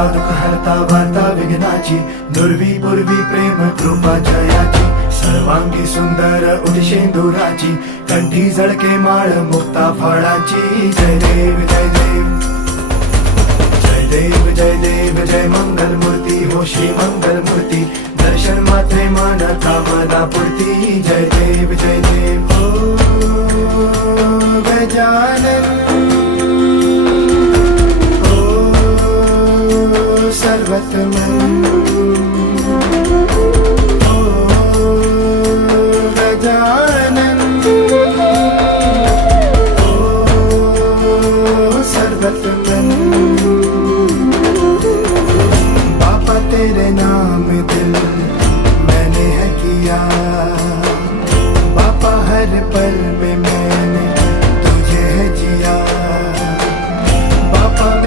हरता दुःख हरता वार्ता विघ्नाची, दुर्वी पूर्वी प्रेम कृपा जयाची, सर्वांगी सुंदर उदिशेंदुराची, कंठी झळके माळ मुक्ता फळाची. जय देव जय देव जय देव जय देव जय मंगल मूर्ती हो श्री मंगल मूर्ती, दर्शन मात्रे मन कामना पूर्ती. जय देव जय देव हो गजानन हो सर्वतमन हो गजानन हो सर्वतमन. बापा तेरे नाम